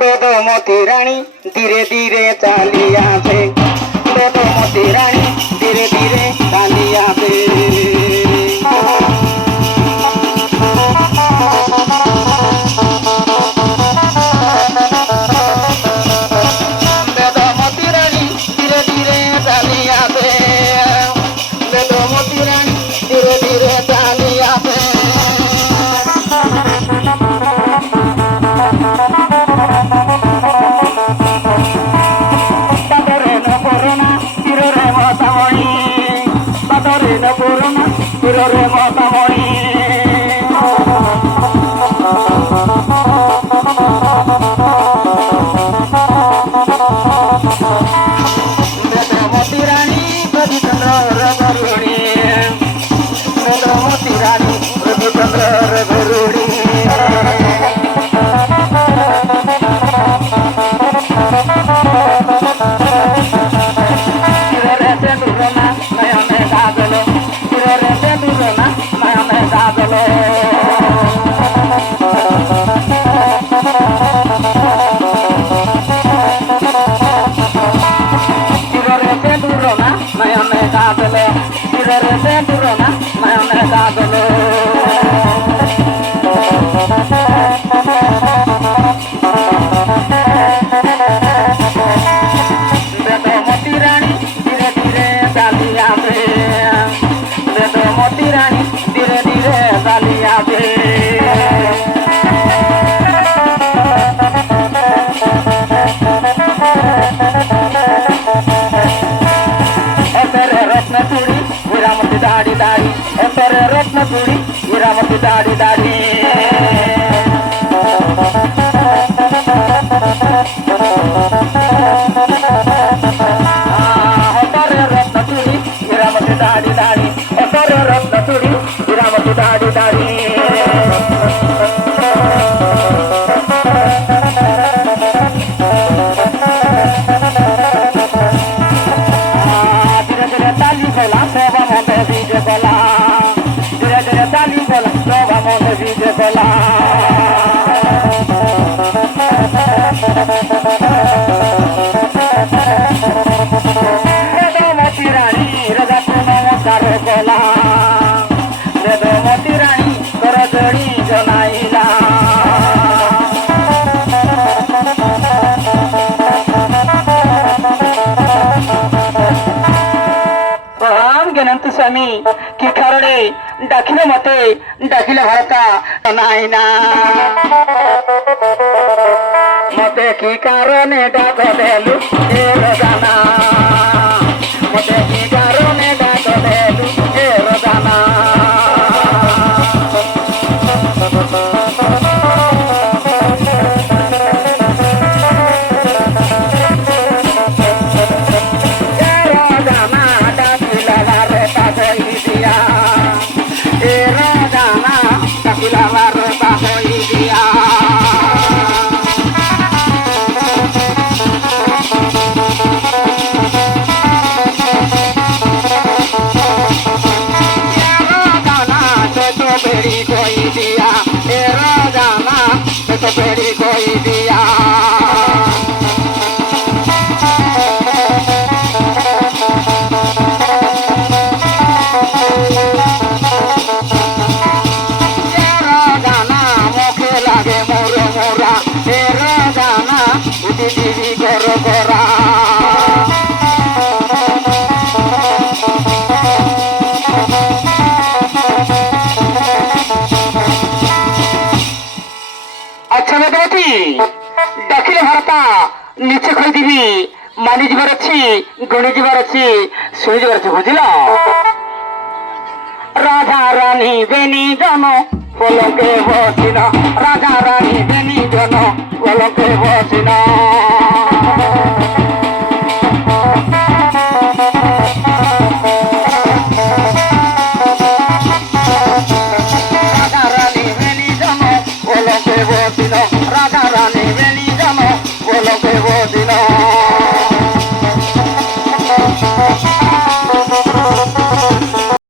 বেদমতি রানী ধীরে ধীরে চালিয়াছে, বেদমতি রানী ধীরে ধীরে চালিয়াছে। বেদমতি রানী ধীরে ধীরে চালিয়াছে, বেদমতি রানী ধীরে ধীরে চালিয়াছে। রে মাতামণি বেদমতি রানী রবিচন্দ্র গরুড়ি, বেদমতি রানী রবিচন্দ্র গরুড়ি। বেদমতি রানী ধীরে ধীরে চালিয়াছে, বেদমতি রানী ধীরে ধীরে চালিয়াছে। রত্ন চুড়ি হীরামতি দাড়ি দাড়ি, এপরে রত্ন চুড়ি হীরামতি দাড়ি দাড়ি। এপরে রত্ন চুড়ি হীরামতি দাড়ি দাড়ি, এপরে রত্ন চুড়ি হীরামতি দাড়ি দাড়ি। বেদমতি রানী রাজাকে নমস্কার কলা, বেদমতি রানী কর জড়ি জনাইলা। জ্ঞানন্ত স্বামী কি কারণে ডাকিল মতে, ডাকিল ভরতা নাই না মতে কি কারণে ডাক দেলু জানা, মতে কি কারণে ডাক দেলু জানা। ডাকিলে ভারতা নিচে খুলে দিবি, মানি যাবার ଅଛି, গণি যাবার ଅଛି, শুনি যাবার ଅଛି, বুঝিল। রাজা রানী বেনি জন পলকে বসিল, রাজা রানী বেনি জন পলকে বসিল। রাজা রানী বেনি জন পলকে বসিল,